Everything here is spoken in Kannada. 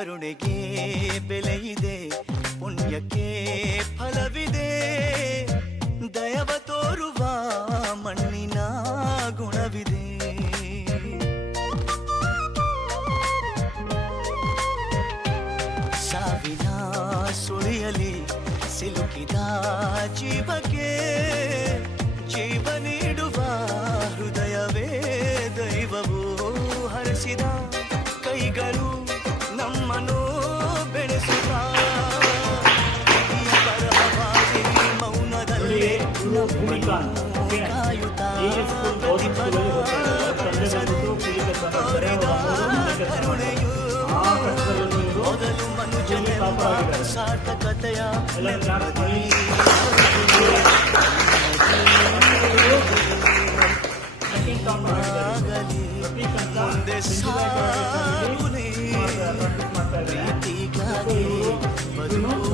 ಕರುಣೆಗೆ ಬೆಲೆಯಿದೆ, ಪುಣ್ಯಕ್ಕೆ ಫಲವಿದೆ, ದಯವ ತೋರುವ ಮಣ್ಣಿನ ಗುಣವಿದೆ. ಸಾವಿನ ಸುಳಿಯಲಿ ಸಿಲುಕಿದ ಜೀವಕ್ಕೆ ಜೀವ ನೀಡುವ ಹೃದಯವೇ ದೈವವು ಹರಿಸಿದ ಕೈಗಳು ನಮ್ಮನ್ನು ಬೆಳೆಸುತ್ತ ಬರಹವಾಗಿ ಮೌನದಲ್ಲಿ ಕಾಯುತ್ತ ಕರುಣೆಯು ಮೊದಲು ಮನುಜನೆಂಬ ಸಾರ್ಥಕತೆಯ ಆಗಲಿ ಮುಂದೆ ಸಾಗುನೇ ಪ್ರೀತಿಗಾಗಿ ಬದುಕು